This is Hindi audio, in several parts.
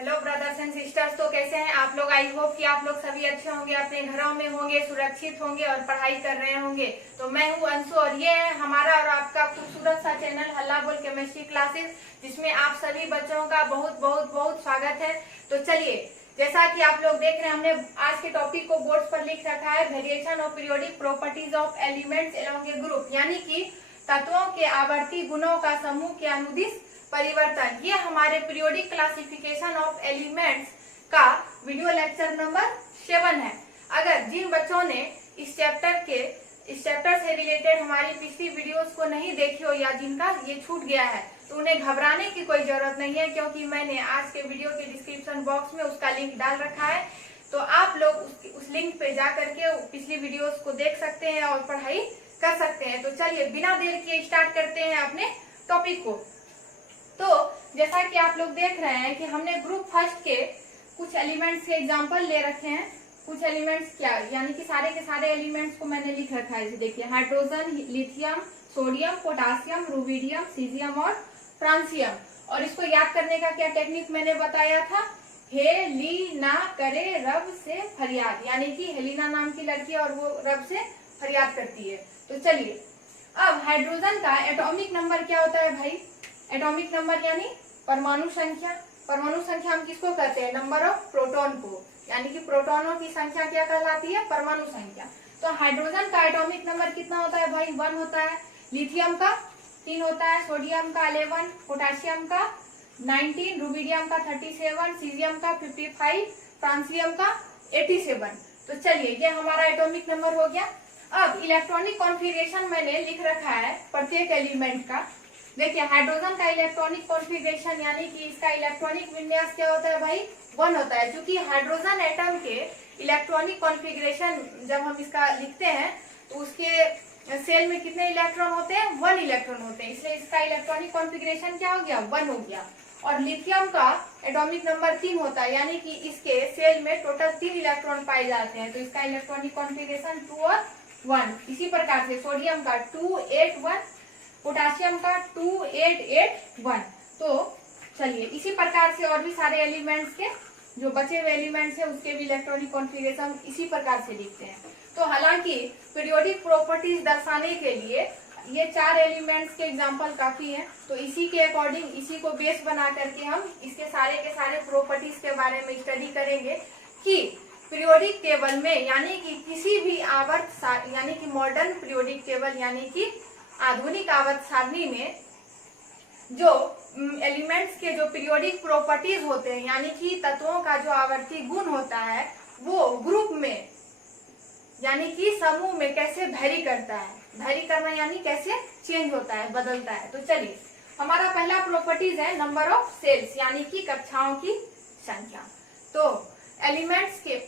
हेलो ब्रदर्स एंड सिस्टर्स, तो कैसे हैं आप लोग। आई होप कि आप लोग सभी अच्छे होंगे, अपने घरों में होंगे, सुरक्षित होंगे और पढ़ाई कर रहे होंगे। तो मैं हूं अंशु और ये है हमारा और आपका खूबसूरत सा चैनल हल्ला बोल केमिस्ट्री क्लासेस, जिसमें आप सभी बच्चों का बहुत बहुत बहुत स्वागत है। तो चलिए, जैसा कि आप लोग देख रहे हैं, हमने आज के टॉपिक को बोर्ड पर लिख रखा है, variation of periodic properties of elements along A group, यानी कि तत्वों के आवर्ती गुणों का समूह के अनुदिश परिवर्तन। ये हमारे पीरियोडिक क्लासिफिकेशन ऑफ एलिमेंट्स का वीडियो लेक्चर नंबर 7 है। अगर जिन बच्चों ने इस चैप्टर से रिलेटेड हमारी पिछली वीडियोस को नहीं देखी हो या जिनका ये छूट गया है, तो उन्हें घबराने की कोई जरूरत नहीं है, क्योंकि मैंने आज के वीडियो के डिस्क्रिप्शन बॉक्स में उसका लिंक डाल रखा है। तो आप लोग उस लिंक पे जा करके पिछली वीडियोस को देख सकते हैं और पढ़ाई कर सकते हैं। तो चलिए, बिना देर किए स्टार्ट करते हैं अपने टॉपिक को। तो जैसा कि आप लोग देख रहे हैं कि हमने ग्रुप फर्स्ट के कुछ एलिमेंट्स के एग्जांपल ले रखे हैं। कुछ एलिमेंट्स क्या, यानी कि सारे के सारे एलिमेंट्स को मैंने लिख रखा है। देखिए, hydrogen, lithium, sodium, potassium, rubidium, caesium और फ्रांसियम। और इसको याद करने का क्या टेक्निक मैंने बताया था, हेलिना करे रब से फरियाद, यानी कि हेलिना नाम की लड़की और वो रब से फरियाद करती है। तो चलिए, अब हाइड्रोजन का एटॉमिक नंबर क्या होता है भाई। एटॉमिक नंबर यानी परमाणु संख्या। परमाणु संख्या हम किसको कहते हैं, नंबर ऑफ प्रोटॉन को, यानी कि प्रोटॉनों की संख्या क्या कहलाती है, परमाणु संख्या। तो हाइड्रोजन का एटॉमिक नंबर कितना होता है भाई, 1 होता है। लिथियम का 3 होता है, सोडियम का 11, पोटासियम का 19, रुबिडियम का 37, सीजियम का 55, फ्रांसियम का 87। तो चलिए, ये हमारा एटॉमिक नंबर हो गया। अब इलेक्ट्रॉनिक कॉन्फ़िगरेशन मैंने लिख रखा है प्रत्येक एलिमेंट का। देखिए, हाइड्रोजन का इलेक्ट्रॉनिक कॉन्फ़िगरेशन यानी कि इसका इलेक्ट्रॉनिक विन्यास क्या होता है भाई, 1 होता है। क्योंकि हाइड्रोजन एटम के इलेक्ट्रॉनिक कॉन्फ़िगरेशन जब हम इसका लिखते हैं तो उसके सेल में कितने इलेक्ट्रॉन होते हैं, 1 इलेक्ट्रॉन होते हैं, इसलिए इसका इलेक्ट्रॉनिक कॉन्फ़िगरेशन क्या हो गया, 1 हो गया। और लिथियम का एटॉमिक नंबर 3 होता है, यानी कि इसके सेल में टोटल 3 इलेक्ट्रॉन पाए जाते हैं, तो इसका इलेक्ट्रॉनिक कॉन्फ़िगरेशन 2 और 1। इसी प्रकार से सोडियम का 2, 8, 1, पोटासियम का 2, 8, 8, 1। तो चलिए, इसी प्रकार से और भी सारे एलिमेंट्स के जो बचे हुए एलिमेंट्स है उसके भी इलेक्ट्रॉनिक कॉन्फ़िगरेशन इसी प्रकार से लिखते हैं। तो हालांकि पीरियोडिक प्रॉपर्टीज दर्शाने के लिए ये 4 एलिमेंट्स के एग्जांपल काफी हैं। तो इसी के अकॉर्डिंग, इसी को बेस बना करके हम इसके सारे प्रॉपर्टीज के बारे में स्टडी करेंगे कि पीरियोडिक टेबल में, यानी कि किसी भी आवर्त, यानी कि मॉडर्न पीरियोडिक टेबल यानी कि आधुनिक आवर्त सारणी में जो एलिमेंट्स के जो पीरियोडिक प्रॉपर्टीज होते हैं, यानी कि तत्वों का जो आवर्ती गुण होता है, वो ग्रुप में यानी कि समूह में कैसे वैरी करता है। वैरी करना यानी कैसे चेंज होता है, बदलता है। तो चलिए, हमारा पहला प्रॉपर्टीज है नंबर ऑफ सेल्स, यानी कि कक्षाओं की संख्या। तो एलिमेंट्स के,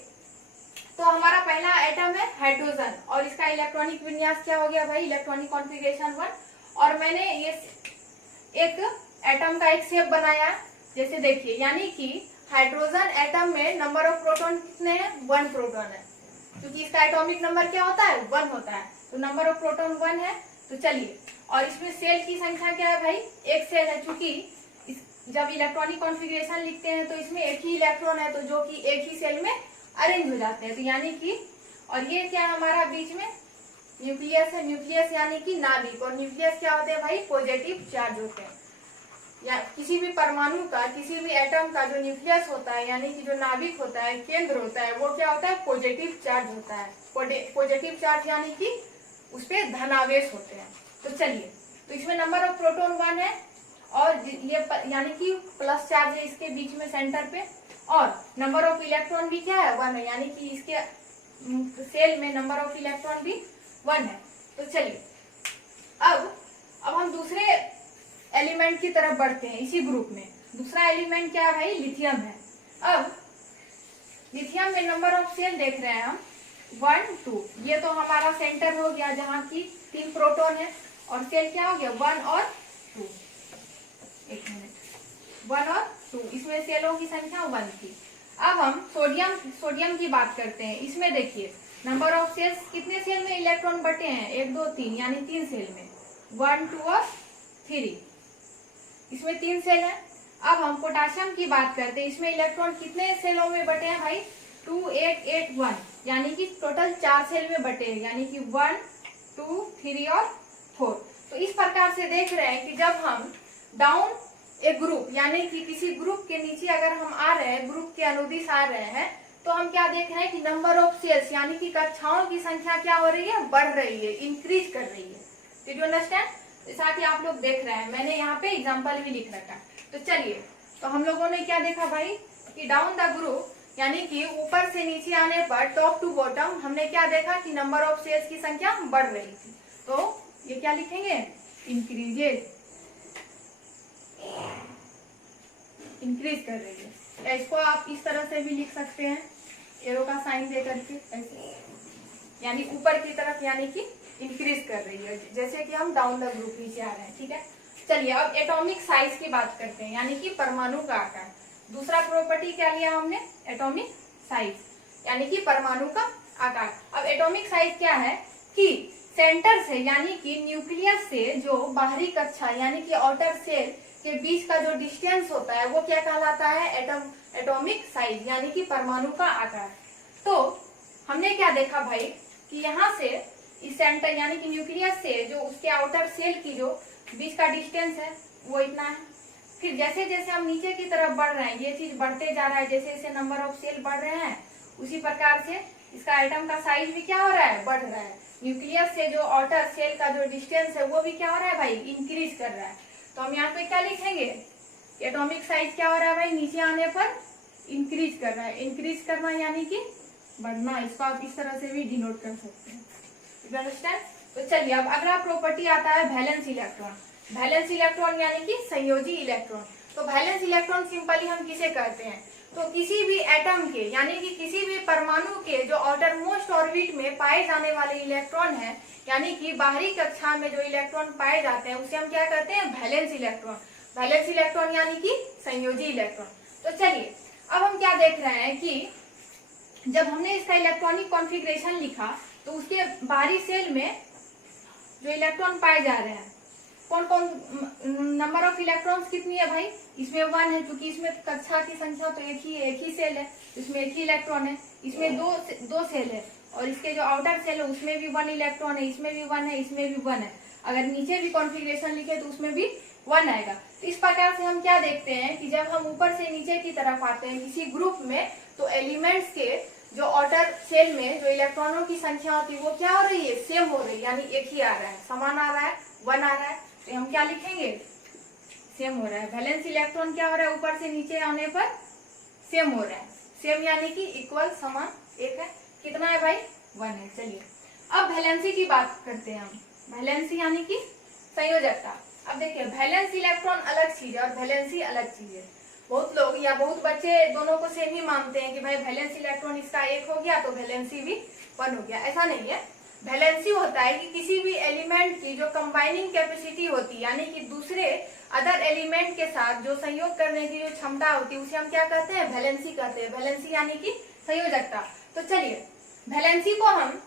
तो हमारा पहला एटम है हाइड्रोजन और इसका इलेक्ट्रॉनिक विन्यास क्या हो गया भाई, इलेक्ट्रॉनिक कॉन्फ़िगरेशन 1। और मैंने ये एक एटम का एक शेप बनाया, जैसे देखिए, यानी कि हाइड्रोजन एटम में नंबर ऑफ प्रोटॉन कितने हैं, 1 प्रोटॉन है। क्योंकि इसका एटॉमिक नंबर क्या होता है, 1 होता है, तो नंबर ऑफ प्रोटॉन 1 है। तो चलिए, और इसमें सेल की संख्या क्या है भाई, एक सेल है। चूंकि जब इलेक्ट्रॉनिक कॉन्फ़िगरेशन लिखते हैं तो इसमें एक ही इलेक्ट्रॉन है, तो जो कि एक ही सेल में अरेंज हो जाते हैं। तो यानी कि, और ये क्या है हमारा बीच में न्यूक्लियस है। न्यूक्लियस यानी कि नाभिक, और न्यूक्लियस क्या होते हैं भाई, पॉजिटिव चार्ज होते हैं। या किसी भी परमाणु का, किसी भी एटम का जो न्यूक्लियस होता है, यानी कि जो नाभिक होता है, केंद्र होता है, वो क्या होता है, पॉजिटिव चार्ज होता है। पॉजिटिव चार्ज यानी कि उस पे धनावेश होते हैं। तो चलिए, तो इसमें नंबर ऑफ प्रोटॉन 1 है और ये यानी कि प्लस चार्ज है इसके बीच में सेंटर पे, और नंबर ऑफ इलेक्ट्रॉन भी क्या है, 1 है, यानी कि इसके सेल में नंबर ऑफ इलेक्ट्रॉन भी 1 है। तो चलिए, अब हम दूसरे एलिमेंट की तरफ बढ़ते हैं इसी ग्रुप में। दूसरा एलिमेंट क्या है भाई, लिथियम है। अब लिथियम में नंबर ऑफ सेल देख रहे हैं हम 1, 2। ये तो हमारा सेंटर हो गया जहाँ की 3 प्रोटॉन है, और सेल क्या हो गया, 1 और 2। एक मिनट, 1 और 2, इसमें सेलों की संख्या 1 थी। अब हम सोडियम की बात करते हैं। इसमें देखिए, नंबर ऑफ सेल्स, कितने सेल में इलेक्ट्रॉन बटे हैं, 1, 2, 3, यानी 3 सेल में, 1, 2 और 3। इसमें 3 सेल है। अब हम पोटाशियम की बात करते हैं। इसमें इलेक्ट्रॉन कितने सेलों में बटे हैं भाई? 2 8 8 1, यानी कि टोटल 4 सेल में बटे हैं, यानी कि 1 2 3 और 4। तो इस प्रकार से देख रहे हैं कि जब हम डाउन ए ग्रुप, यानी कि किसी ग्रुप के नीचे अगर हम आ रहे हैं, ग्रुप के अनुदिश आ रहे हैं, तो हम क्या देख रहे हैं कि नंबर ऑफ सेल्स, यानी कि कक्षाओं की संख्या क्या हो रही है? बढ़ रही है, इंक्रीज कर रही है। Did you understand? जैसा कि आप लोग देख रहे हैं, मैंने यहाँ पे एग्जांपल भी लिख रखा है। तो चलिए, तो हम लोगों ने क्या देखा भाई कि डाउन द ग्रुप, यानी कि ऊपर से नीचे आने पर, टॉप टू बॉटम, हमने क्या देखा कि नंबर ऑफ सेल्स की संख्या बढ़ रही थी। तो ये क्या लिखेंगे? इंक्रीजेज, इंक्रीज कर रही है। या इसको आप इस तरह से भी लिख सकते हैं, एरो का साइन दे करके ऐसे, यानी ऊपर की तरफ, यानी कि इंक्रीज कर रही है, जैसे कि हम डाउन द ग्रुप नीचे आ रहे हैं। ठीक है, चलिए अब एटॉमिक साइज की बात करते हैं, यानी कि परमाणु का आकार। दूसरा प्रॉपर्टी क्या लिया हमने? एटॉमिक साइज, यानी कि परमाणु का आकार। अब एटॉमिक साइज क्या है कि सेंटर से, यानी कि न्यूक्लियस से जो बाहरी कक्षा, यानी कि आउटर सेल के बीच का जो डिस्टेंस होता है, वो क्या कहलाता है? एटॉमिक साइज, यानी कि परमाणु का आकार। तो हमने क्या देखा भाई कि यहाँ से इस सेंटर, यानी कि न्यूक्लियस से जो उसके आउटर सेल की जो बीच का डिस्टेंस है, वो इतना है। फिर जैसे जैसे हम नीचे की तरफ बढ़ रहे हैं, ये चीज बढ़ते जा रहा है, जैसे जैसे नंबर ऑफ सेल बढ़ रहे हैं, उसी प्रकार से इसका एटम का साइज भी क्या हो रहा है? बढ़ रहा है। न्यूक्लियस से जो आउटर सेल का जो डिस्टेंस है, वो भी क्या हो रहा है भाई? इंक्रीज कर रहा है। तो हम यहाँ पे क्या लिखेंगे? एटॉमिक साइज क्या हो रहा है भाई? नीचे आने पर इंक्रीज कर रहा है। इंक्रीज करना यानी कि बढ़ना, इसको आप इस तरह से भी डिनोट कर सकते हैं। अंडरस्टैंड? तो चलिए, अब अगला प्रॉपर्टी आता है वैलेंस इलेक्ट्रॉन। वैलेंस इलेक्ट्रॉन यानी कि संयोजी इलेक्ट्रॉन। तो वैलेंस इलेक्ट्रॉन सिंपली हम किसे कहते हैं? तो किसी भी एटम के, यानी कि किसी भी परमाणु के जो आउटर मोस्ट ऑर्बिट में पाए जाने वाले इलेक्ट्रॉन है, यानी कि बाहरी कक्षा में जो इलेक्ट्रॉन पाए जाते हैं, उसे हम क्या कहते हैं? Valence electron. वैलेंस इलेक्ट्रॉन यानी कि संयोजी इलेक्ट्रॉन। तो चलिए, अब हम क्या देख रहे हैं कि जब हमने इसका इलेक्ट्रॉनिक कॉन्फ़िगरेशन लिखा, तो उसके बाहरी सेल में जो इलेक्ट्रॉन पाए जा रहे हैं, कौन कौन, नंबर ऑफ इलेक्ट्रॉन्स कितनी है भाई? इसमें 1 है, क्योंकि इसमें कक्षा की संख्या तो एक ही सेल है, इसमें एक ही इलेक्ट्रॉन है। इसमें दो सेल है, और इसके जो आउटर सेल है उसमें भी 1 इलेक्ट्रॉन है, इसमें भी 1 है, इसमें भी 1 है। अगर नीचे भी कॉन्फ़िगरेशन लिखे तो उसमें भी 1 आएगा। तो इस प्रकार से हम क्या देखते हैं कि जब हम ऊपर से नीचे की तरफ आते हैं किसी ग्रुप में, तो एलिमेंट्स के जो आउटर सेल में जो इलेक्ट्रॉनों की संख्या होती है, वो क्या हो रही है? सेम हो रही है, यानी एक ही आ रहा है, समान आ रहा है, 1 आ रहा है। तो हम क्या लिखेंगे? सेम हो रहा है। वैलेंस इलेक्ट्रॉन क्या हो रहा है? ऊपर से नीचे आने पर सेम हो रहा है। सेम यानी कि इक्वल, समान, एक है। कितना है भाई? 1 है। चलिए, अब वैलेंसी की बात करते हैं हम। वैलेंसी यानी कि संयोजकता। अब देखिए, वैलेंस इलेक्ट्रॉन अलग चीज है और वैलेंसी अलग चीज है। बहुत लोग या बहुत बच्चे दोनों को सेम ही मानते हैं कि भाई वैलेंस इलेक्ट्रॉन इसका 1 हो गया तो वैलेंसी भी 1 हो गया। ऐसा नहीं है। वैलेंसी होता है कि किसी भी एलिमेंट की जो कंबाइनिंग कैपेसिटी होती है, यानी कि दूसरे अदर एलिमेंट के साथ जो संयोग करने की जो क्षमता होती है, उसे हम क्या कहते हैं? वैलेंसी कहते हैं। वैलेंसी यानी कि संयोजकता। तो चलिए, वैलेंसी को हम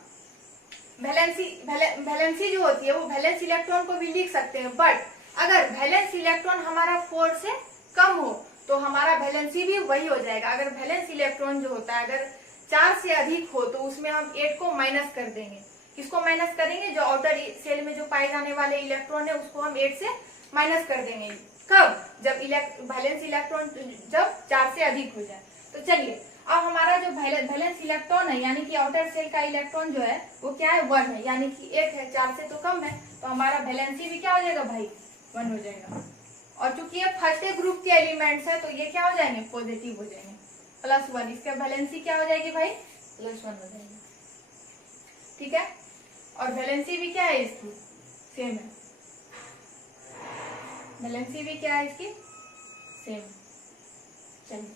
वैलेंसी जो होती है वो वैलेंस इलेक्ट्रॉन को भी लिख सकते हैं, बट अगर वैलेंस इलेक्ट्रॉन हमारा 4 से कम हो तो हमारा वैलेंसी भी वही हो जाएगा। अगर वैलेंस इलेक्ट्रॉन जो होता है अगर 4 से अधिक हो तो उसमें हम 8 को माइनस कर देंगे। किसको माइनस करेंगे? जो आउटर सेल में जो पाए जाने वाले इलेक्ट्रॉन है उसको हम 8 से माइनस कर देंगे। कब? जब वैलेंस इलेक्ट्रॉन जब 4 से अधिक हो जाए। तो चलिए, अब हमारा जो वैलेंस इलेक्ट्रॉन है, यानी कि आउटर सेल का इलेक्ट्रॉन जो है वो क्या है? 1 है, यानी कि 1 है, 4 से तो कम है, तो हमारा वैलेंसी भी क्या हो जाएगा भाई? 1 हो जाएगा। और चूंकि ये फर्स्ट ग्रुप के एलिमेंट्स है तो ये क्या हो जाएंगे? पॉजिटिव हो जाएंगे, +1। इसका वैलेंसी क्या हो जाएगी भाई? +1 हो जाएगी। ठीक है, और वैलेंसी भी क्या है इसकी? सेम है। वैलेंसी भी क्या है इसकी? सेम। चलिए,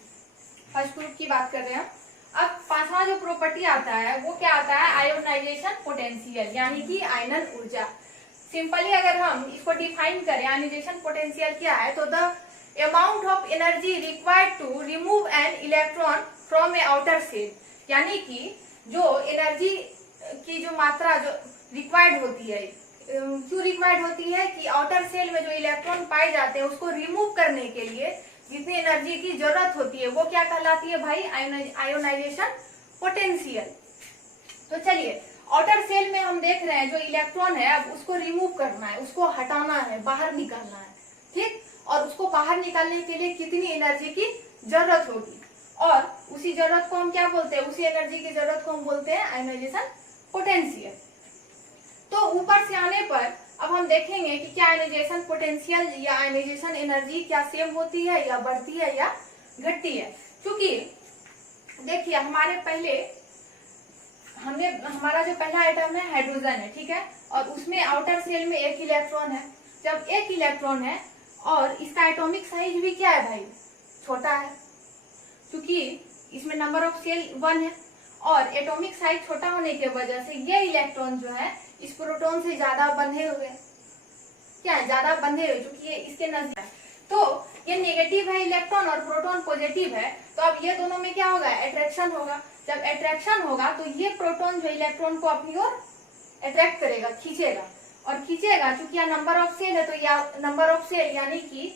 फर्स्ट ग्रुप की बात कर रहे हैं। अब पांचवा जो प्रॉपर्टी आता है वो क्या आता है? आयोनाइजेशन पोटेंशियल, यानी कि आयनन ऊर्जा। सिंपली अगर हम इसको डिफाइन करें, आयोनाइजेशन पोटेंशियल क्या है, तो the amount of energy required to remove an electron from a outer shell, यानी कि जो एनर्जी की जो मात्रा जो रिक्वायर्ड होती है, क्यों रिक्वायर्ड होती है कि आउटर सेल में जो इलेक्ट्रॉन पाए जाते हैं उसको रिमूव करने के लिए जितनी एनर्जी की जरूरत होती है वो क्या कहलाती है भाई, आयोनाइजेशन पोटेंशियल। तो चलिए आउटर सेल में हम देख रहे हैं जो इलेक्ट्रॉन है अब उसको रिमूव करना है, उसको हटाना है, बाहर निकालना है, ठीक। और उसको बाहर निकालने के लिए कितनी एनर्जी की जरूरत होगी, और उसी जरूरत को हम क्या बोलते हैं, उसी एनर्जी की जरूरत को हम बोलते हैं आयोनाइजेशन पोटेंशियल। तो ऊपर से आने पर अब हम देखेंगे कि क्या आयोनाइजेशन पोटेंशियल या आयोनाइजेशन एनर्जी क्या सेम होती है या बढ़ती है या घटती है। क्योंकि देखिए हमारा जो पहला आइटम है हाइड्रोजन है, ठीक है, और उसमें आउटर सेल में एक इलेक्ट्रॉन है। जब एक इलेक्ट्रॉन है और इसका एटॉमिक साइज भी क्या है भाई, छोटा है, क्योंकि इसमें नंबर ऑफ सेल 1 है और एटॉमिक साइज छोटा होने की वजह से ये इलेक्ट्रॉन जो है इस प्रोटॉन से ज्यादा बंधे हुए, क्या है, ज्यादा बंधे हुए, क्योंकि ये इसके नजदीक है। तो ये नेगेटिव है इलेक्ट्रॉन और प्रोटॉन पॉजिटिव है, तो अब ये दोनों में क्या होगा, अट्रैक्शन होगा। जब अट्रैक्शन होगा तो ये प्रोटॉन जो इलेक्ट्रॉन को अपनी ओर अट्रैक्ट करेगा, खींचेगा, और खींचेगा क्योंकि यहाँ नंबर ऑफ सेल है, तो यह नंबर ऑफ सेल यानी कि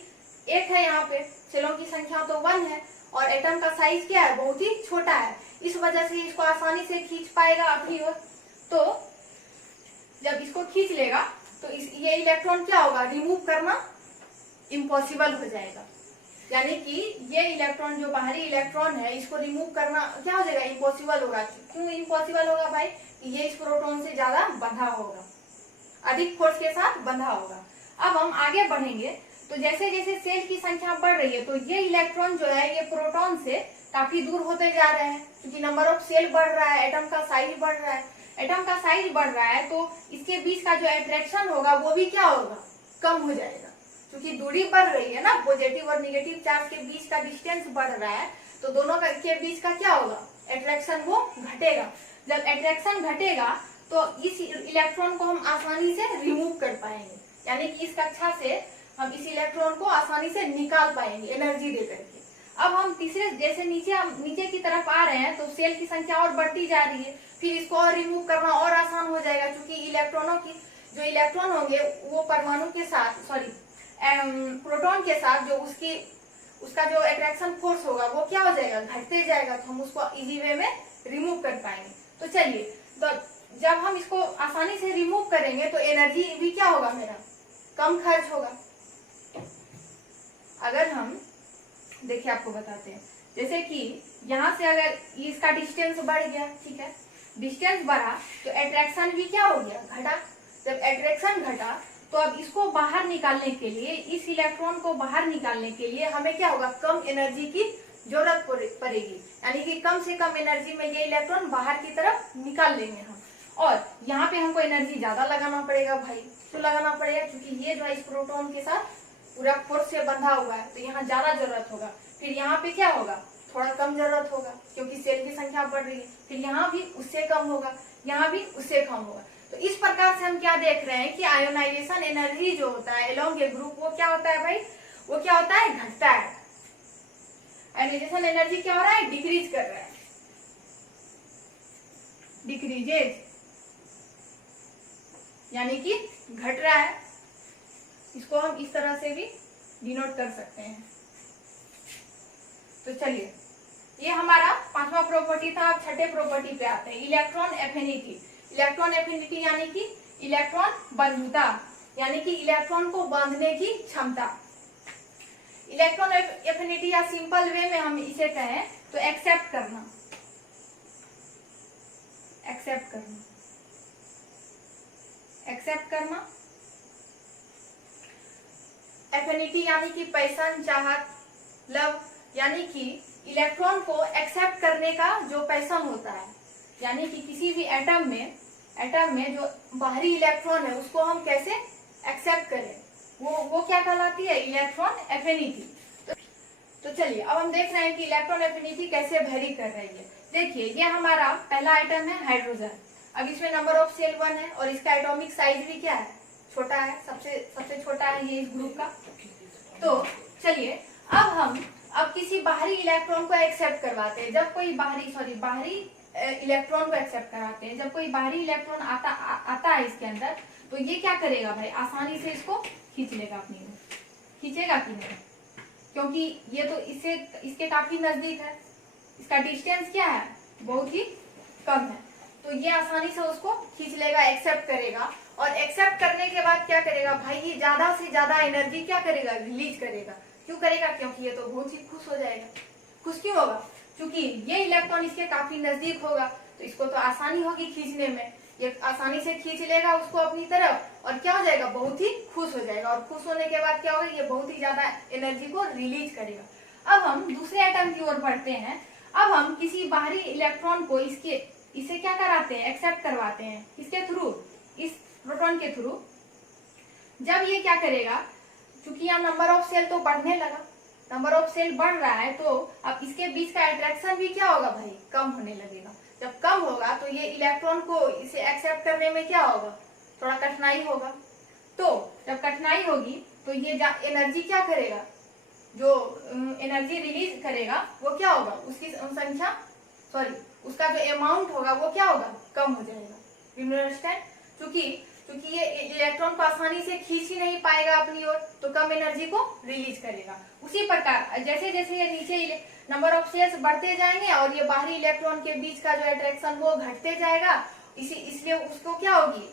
1 है, यहाँ पे सेलों की संख्या तो 1 है, और एटम का साइज क्या है, बहुत ही छोटा है, इस वजह से इसको आसानी से खींच पाएगा अपनी ओर। तो जब इसको खींच लेगा तो ये इलेक्ट्रॉन क्या होगा, रिमूव करना इम्पॉसिबल हो जाएगा, यानी कि ये इलेक्ट्रॉन जो बाहरी इलेक्ट्रॉन है इसको रिमूव करना क्या हो जाएगा, इम्पॉसिबल होगा। क्यों इम्पॉसिबल होगा भाई, ये इस प्रोटॉन से ज्यादा बंधा होगा, अधिक फोर्स के साथ बंधा होगा। अब हम आगे बढ़ेंगे तो जैसे जैसे सेल की संख्या बढ़ रही है तो ये इलेक्ट्रॉन जो है ये प्रोटॉन से काफी दूर होते जा रहे हैं, क्योंकि नंबर ऑफ सेल बढ़ रहा है, एटम का साइज बढ़ रहा है। एटम का साइज बढ़ रहा है तो इसके बीच का जो अट्रैक्शन होगा वो भी क्या होगा, कम हो जाएगा, क्योंकि दूरी बढ़ रही है ना, पॉजिटिव और निगेटिव चार्ज के बीच का डिस्टेंस बढ़ रहा है, तो दोनों के बीच का क्या होगा, अट्रैक्शन वो घटेगा। जब अट्रैक्शन घटेगा तो इस इलेक्ट्रॉन को हम आसानी से रिमूव कर पाएंगे, यानी कि इस कक्षा से हम इस इलेक्ट्रॉन को आसानी से निकाल पाएंगे एनर्जी दे करके। अब हम तीसरे, जैसे नीचे की तरफ आ रहे हैं तो सेल की संख्या और बढ़ती जा रही है, फिर इसको और रिमूव करना और आसान हो जाएगा, क्योंकि इलेक्ट्रॉनों की जो इलेक्ट्रॉन होंगे वो परमाणु के साथ, प्रोटॉन के साथ जो उसका जो अट्रैक्शन फोर्स होगा वो क्या हो जाएगा, घटते जाएगा, तो हम उसको इजी वे में रिमूव कर पाएंगे। तो चलिए, तो जब हम इसको आसानी से रिमूव करेंगे तो एनर्जी भी क्या होगा, मेरा कम खर्च होगा। अगर हम देखिए आपको बताते हैं, जैसे कि यहाँ से अगर इसका डिस्टेंस बढ़ गया, ठीक है, डिस्टेंस बढ़ा तो अट्रैक्शन भी क्या हो गया, घटा। जब अट्रैक्शन घटा तो अब इसको बाहर निकालने के लिए, इस इलेक्ट्रॉन को बाहर निकालने के लिए हमें क्या होगा, कम एनर्जी की जरूरत पड़ेगी, यानी कि कम से कम एनर्जी में ये इलेक्ट्रॉन बाहर की तरफ निकाल लेंगे हम। और यहाँ पे हमको एनर्जी ज्यादा लगाना पड़ेगा भाई, क्यों लगाना पड़ेगा, क्योंकि ये जो है इस प्रोटॉन के साथ पूरा फोर्स से बंधा हुआ है, तो यहाँ ज्यादा जरूरत होगा। फिर यहाँ पे क्या होगा, थोड़ा कम जरूरत होगा, क्योंकि सेल की संख्या बढ़ रही है। फिर यहाँ भी उससे कम होगा, यहाँ भी उससे कम होगा। तो इस प्रकार से हम क्या देख रहे हैं कि आयोनाइजेशन एनर्जी जो होता है एलोंग ए ग्रुप, वो क्या होता है भाई, वो क्या होता है, घटता है। आयोनाइजेशन एनर्जी क्या हो रहा है, डिक्रीज कर रहा है, डिक्रीजेज, यानी कि घट रहा है। इसको हम इस तरह से भी डिनोट कर सकते हैं। तो चलिए, ये हमारा 5वां प्रॉपर्टी था। अब 6ठे प्रॉपर्टी पे आते हैं, इलेक्ट्रॉन एफिनिटी। इलेक्ट्रॉन एफिनिटी यानी कि इलेक्ट्रॉन बंधुता, यानी कि इलेक्ट्रॉन को बांधने की क्षमता। इलेक्ट्रॉन एफिनिटी या सिंपल वे में हम इसे कहें तो एक्सेप्ट करना, एक्सेप्ट करना, एक्सेप्ट करना। एफिनिटी यानी कि पैशन, चाहत, लव, यानी कि इलेक्ट्रॉन को एक्सेप्ट करने का जो पैशन होता है, यानी कि किसी भी एटम में जो बाहरी इलेक्ट्रॉन है उसको हम कैसे एक्सेप्ट करें, वो क्या कहलाती है, इलेक्ट्रॉन एफिनिटी। तो चलिए, अब हम देख रहे हैं कि इलेक्ट्रॉन एफिनिटी कैसे वेरी कर रही है। देखिए, ये हमारा पहला आइटम है हाइड्रोजन। अब इसमें नंबर ऑफ सेल 1 है और इसका एटॉमिक साइज भी क्या है, छोटा है, सबसे छोटा है ये इस ग्रुप का। तो चलिए, अब किसी बाहरी इलेक्ट्रॉन को एक्सेप्ट करवाते हैं। जब कोई बाहरी इलेक्ट्रॉन को एक्सेप्ट कराते हैं, जब कोई बाहरी इलेक्ट्रॉन आता है इसके अंदर, तो ये क्या करेगा भाई, आसानी से इसको खींच लेगा अपनी ओर। खींचेगा कि नहीं, क्योंकि ये तो इसके काफी नजदीक है, इसका डिस्टेंस क्या है, बहुत ही कम है, तो ये आसानी से उसको खींच लेगा, एक्सेप्ट करेगा। और एक्सेप्ट करने के बाद क्या करेगा भाई, ये ज्यादा से ज्यादा एनर्जी क्या करेगा, रिलीज करेगा। क्यों करेगा, क्योंकि ये तो बहुत ही खुश हो जाएगा। खुश क्यों होगा, क्योंकि ये इलेक्ट्रॉन इसके काफी नजदीक होगा, तो इसको तो आसानी होगी खींचने में, ये आसानी से खींच लेगा उसको अपनी तरफ, और क्या हो जाएगा, बहुत ही खुश हो जाएगा। और खुश होने के बाद क्या होगा, ये बहुत ही ज्यादा एनर्जी को रिलीज करेगा। अब हम दूसरे एटम की ओर बढ़ते हैं। अब हम किसी बाहरी इलेक्ट्रॉन को इसे क्या कराते हैं, एक्सेप्ट करवाते हैं, किसके थ्रू, इस प्रोटॉन के थ्रू। जब ये क्या करेगा, क्योंकि यहाँ नंबर ऑफ सेल तो बढ़ने लगा, नंबर ऑफ सेल बढ़ रहा है, तो अब इसके बीच का अट्रैक्शन भी क्या होगा भाई, कम होने लगेगा। जब कम होगा तो ये इलेक्ट्रॉन को इसे एक्सेप्ट करने में क्या होगा, थोड़ा कठिनाई होगा। तो जब कठिनाई होगी तो ये एनर्जी क्या करेगा, जो एनर्जी रिलीज करेगा वो क्या होगा, उसकी संख्या उसका जो अमाउंट होगा वो क्या होगा, कम हो जाएगा। यू अंडरस्टैंड, क्योंकि ये इलेक्ट्रॉन को आसानी से खींच ही नहीं पाएगा अपनी ओर, तो कम एनर्जी को रिलीज करेगा। उसी प्रकार जैसे जैसे ये नीचे नंबर ऑफ सेल्स बढ़ते जाएंगे और ये बाहरी इलेक्ट्रॉन के बीच का जो अट्रैक्शन वो घटते जाएगा, इसलिए उसको क्या होगी,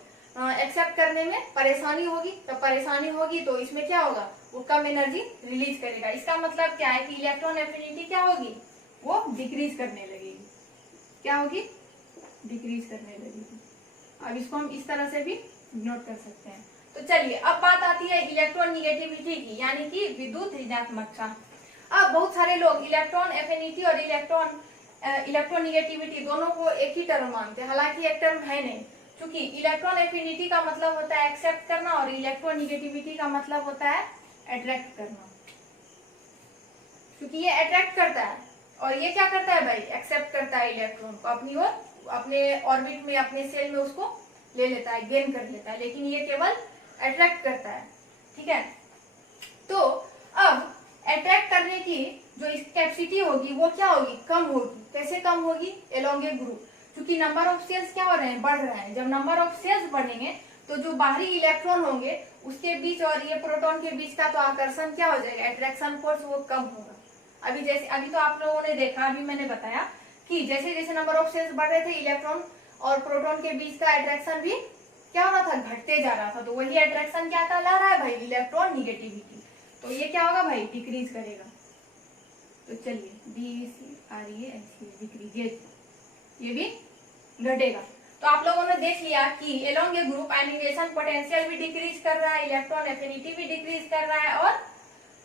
एक्सेप्ट करने में परेशानी होगी। तो परेशानी होगी तो इसमें क्या होगा, वो कम एनर्जी रिलीज करेगा। इसका मतलब क्या है कि इलेक्ट्रॉन एफिनिटी क्या होगी, वो डिक्रीज करने लगेगी। क्या होगी, डिक्रीज करने लगेगी। अब इसको हम इस तरह से भी नोट कर सकते हैं। तो चलिए अब बात आती है इलेक्ट्रॉन निगेटिविटी की, यानी कि विद्युत ऋणात्मकता। अब बहुत सारे लोग इलेक्ट्रॉन एफिनिटी और इलेक्ट्रॉन निगेटिविटी दोनों को एक ही टर्म मानते हैं, हालांकि एक टर्म है नहीं, क्योंकि इलेक्ट्रॉन एफिनिटी का मतलब होता है एक्सेप्ट करना और इलेक्ट्रॉन निगेटिविटी का मतलब होता है अट्रैक्ट करना। क्योंकि ये अट्रैक्ट करता है और ये क्या करता है भाई, एक्सेप्ट करता है इलेक्ट्रॉन को अपनी ओर, अपने ऑर्बिट में, अपने सेल में उसको ले लेता है, गेन कर लेता है, लेकिन ये केवल अट्रैक्ट करता है। ठीक है, तो अब अट्रैक्ट करने की जो इसकी कैपेसिटी होगी वो क्या होगी, कम होगी। कैसे कम होगी, अलोंग ए ग्रुप, क्योंकि नंबर ऑफ सेल्स क्या हो रहे हैं, बढ़ रहे हैं। जब नंबर ऑफ सेल्स बढ़ेंगे तो जो बाहरी इलेक्ट्रॉन होंगे उसके बीच और ये प्रोटॉन के बीच का तो आकर्षण क्या हो जाएगा, अट्रैक्शन फोर्स वो कम होगा। अभी तो आप लोगों ने देखा, अभी मैंने बताया कि जैसे जैसे नंबर ऑफ सेल्स बढ़ रहे थे, इलेक्ट्रॉन और प्रोटॉन के बीच का अट्रैक्शन भी क्या हो रहा था, घटते जा रहा था। तो वही अट्रैक्शन क्या कहला रहा है भाई, इलेक्ट्रॉन निगेटिविटी। तो ये क्या होगा भाई, डिक्रीज करेगा। तो चलिए डिक्रीज, ये भी घटेगा। तो आप लोगों ने देख लिया कि अलोंग ए ग्रुप आयनाइजेशन पोटेंशियल भी डिक्रीज कर रहा है, इलेक्ट्रॉन एफिनिटी भी डिक्रीज कर रहा है और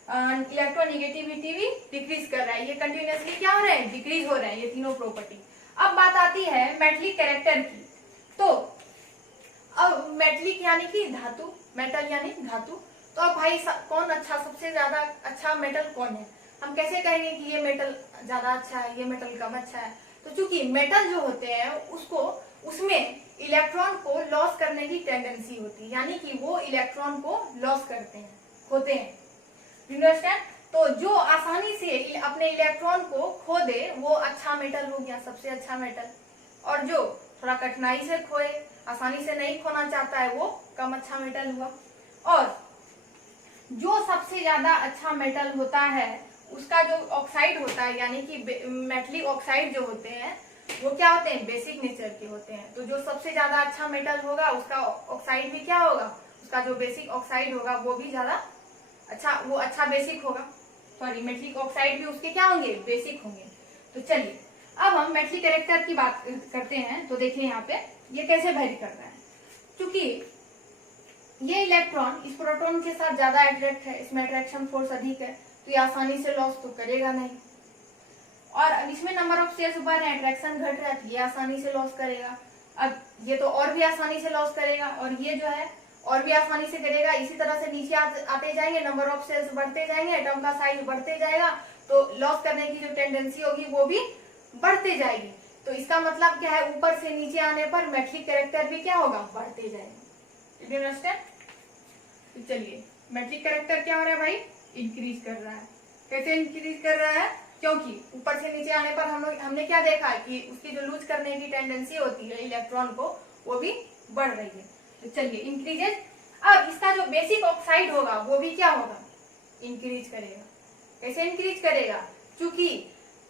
इलेक्ट्रॉन निगेटिविटी भी डिक्रीज कर रहा है। ये कंटिन्यूअसली क्या हो रहा है, डिक्रीज हो रहा है, ये तीनों प्रॉपर्टी। अब बात आती है मेटलिक कैरेक्टर की। तो अब मेटलिक यानी कि धातु, मेटल यानी धातु। तो अब भाई कौन अच्छा, सबसे ज्यादा अच्छा मेटल कौन है, हम कैसे कहेंगे कि ये मेटल ज्यादा अच्छा है, ये मेटल कम अच्छा है। तो चूंकि मेटल जो होते हैं उसमें इलेक्ट्रॉन को लॉस करने की टेंडेंसी होती है, यानी कि वो इलेक्ट्रॉन को लॉस करते हैं, होते हैं। अंडरस्टैंड, तो जो आसानी से अपने इलेक्ट्रॉन को खो दे वो अच्छा मेटल हो गया, सबसे अच्छा मेटल। और जो थोड़ा कठिनाई से खोए, आसानी से नहीं खोना चाहता है, वो कम अच्छा मेटल हुआ। और जो सबसे ज्यादा अच्छा मेटल होता है उसका जो ऑक्साइड होता है, यानी कि मेटलिक ऑक्साइड जो होते हैं वो क्या होते हैं, बेसिक नेचर के होते हैं। तो जो सबसे ज्यादा अच्छा मेटल होगा उसका ऑक्साइड भी क्या होगा, उसका जो बेसिक ऑक्साइड होगा वो भी ज्यादा अच्छा, वो अच्छा बेसिक होगा। सॉरी, मेटलिक ऑक्साइड भी उसके क्या होंगे, बेसिक होंगे। तो चलिए अब हम मेटलिक कैरेक्टर की बात करते हैं। तो देखिए यहाँ पे ये कैसे वेरी कर रहा है, क्योंकि ये इलेक्ट्रॉन इस प्रोटॉन के साथ ज्यादा अट्रैक्ट है, इसमें अट्रैक्शन फोर्स अधिक है, तो ये आसानी से लॉस तो करेगा नहीं। और अब इसमें नंबर ऑफ शेयर्स बढ़ रहे हैं, अट्रैक्शन घट रहा है, तो ये आसानी से लॉस करेगा। अब ये तो और भी आसानी से लॉस करेगा, और ये जो है और भी आसानी से करेगा। इसी तरह से नीचे आते जाएंगे, नंबर ऑफ सेल्स बढ़ते जाएंगे, एटम का साइज बढ़ते जाएगा, तो लॉस करने की जो टेंडेंसी होगी वो भी बढ़ते जाएगी। तो इसका मतलब क्या है, ऊपर से नीचे आने पर मेटलिक कैरेक्टर भी क्या होगा, बढ़ते जाएगा। तो चलिए मेटलिक कैरेक्टर क्या हो रहा है भाई, इंक्रीज कर रहा है। कैसे इंक्रीज कर रहा है, क्योंकि ऊपर से नीचे आने पर हमने क्या देखा कि उसकी जो लूज करने की टेंडेंसी होती है इलेक्ट्रॉन को, वो भी बढ़ रही है। तो चलिए इंक्रीजेज। अब इसका जो बेसिक ऑक्साइड होगा वो भी क्या होगा, इंक्रीज करेगा। कैसे इंक्रीज करेगा? क्योंकि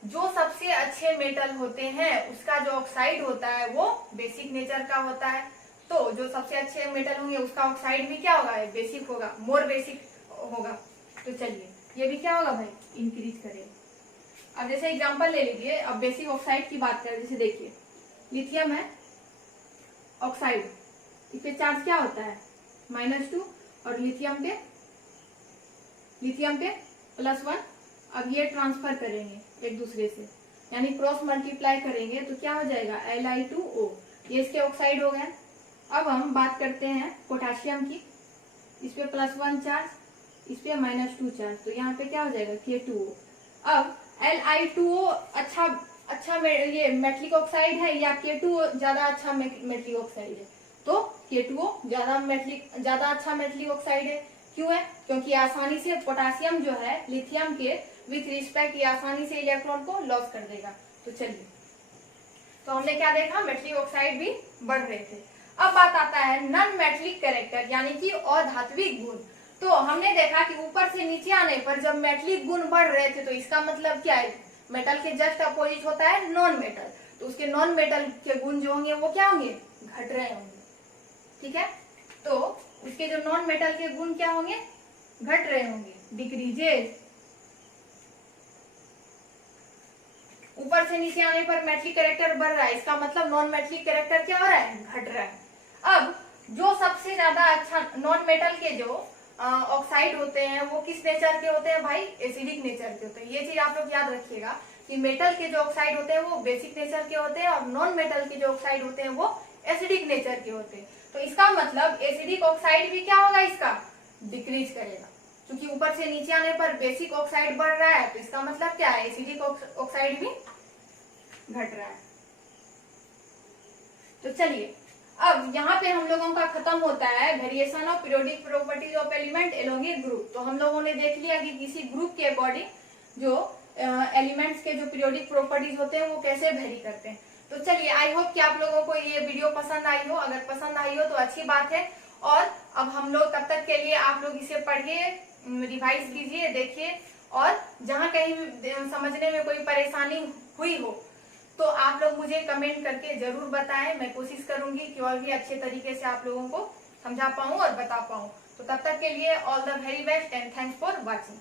जो सबसे अच्छे मेटल होते हैं उसका जो ऑक्साइड होता है वो बेसिक नेचर का होता है। तो जो सबसे अच्छे मेटल होंगे उसका ऑक्साइड भी क्या होगा? बेसिक होगा, मोर बेसिक होगा। तो चलिए ये भी क्या होगा भाई? इंक्रीज करेगा। अब जैसे एग्जांपल ले लीजिए, अब बेसिक ऑक्साइड की बात करें, जैसे देखिए लिथियम है ऑक्साइड, इस पे चार्ज क्या होता है? -2 और लिथियम पे +1। अब ये ट्रांसफर करेंगे एक दूसरे से, यानी क्रॉस मल्टीप्लाई करेंगे तो क्या हो जाएगा? Li2O, ये इसके ऑक्साइड हो गए। अब हम बात करते हैं पोटाशियम की, इस पे +1 चार्ज, इस पे -2 चार्ज, तो यहाँ पे क्या हो जाएगा? K2O। अब Li2O अच्छा ये मेटलिक ऑक्साइड है या K2O ज्यादा अच्छा मेटलिक ऑक्साइड है? तो K2O ज्यादा अच्छा मेटलिक ऑक्साइड है। क्यों है? क्योंकि आसानी से पोटासियम जो है लिथियम के विथ रिस्पेक्ट ये आसानी से इलेक्ट्रॉन को लॉस कर देगा। तो चलिए, तो हमने क्या देखा? मेटलिक ऑक्साइड भी बढ़ रहे थे। अब बात आता है नॉन मेटलिक कैरेक्टर, यानी कि अधात्विक गुण। तो हमने देखा कि ऊपर से नीचे आने पर जब मेटलिक गुण बढ़ रहे थे तो इसका मतलब क्या है? मेटल के जस्ट अपोजिट होता है नॉन मेटल, तो उसके नॉन मेटल के गुण जो होंगे वो क्या होंगे? घट रहे होंगे। ठीक है, तो उसके जो नॉन मेटल के गुण क्या होंगे? घट रहे होंगे, डिक्रीजेज। ऊपर से नीचे आने पर मेटलिक कैरेक्टर बढ़ रहा है, इसका मतलब नॉन मेटलिक कैरेक्टर क्या हो रहा है? घट रहा है। अब जो सबसे ज्यादा अच्छा नॉन मेटल के जो ऑक्साइड होते हैं वो किस नेचर के होते हैं भाई? एसिडिक नेचर के होते हैं। ये चीज आप लोग याद रखिएगा कि मेटल के जो ऑक्साइड होते हैं वो बेसिक नेचर के होते हैं और नॉन मेटल के जो ऑक्साइड होते हैं वो एसिडिक नेचर के होते हैं। तो इसका मतलब एसिडिक ऑक्साइड भी क्या होगा? इसका डिक्रीज करेगा, क्योंकि ऊपर से नीचे आने पर बेसिक ऑक्साइड बढ़ रहा है, तो इसका मतलब क्या है? एसिडिक ऑक्साइड भी घट रहा है। तो चलिए, अब यहाँ पे हम लोगों का खत्म होता है variation of periodic properties of element along A group. तो हम लोगों ने देख लिया कि किसी ग्रुप के अकॉर्डिंग जो एलिमेंट्स के जो पीरियोडिक प्रॉपर्टीज होते हैं वो कैसे वेरी करते हैं। तो चलिए, आई होप कि आप लोगों को ये वीडियो पसंद आई हो। अगर पसंद आई हो तो अच्छी बात है, और अब हम लोग तब तक के लिए आप लोग इसे पढ़िए, रिवाइज कीजिए, देखिए, और जहाँ कहीं भी समझने में कोई परेशानी हुई हो तो आप लोग मुझे कमेंट करके जरूर बताएं। मैं कोशिश करूंगी कि और भी अच्छे तरीके से आप लोगों को समझा पाऊं और बता पाऊं। तो तब तक के लिए all the very best and thanks for watching.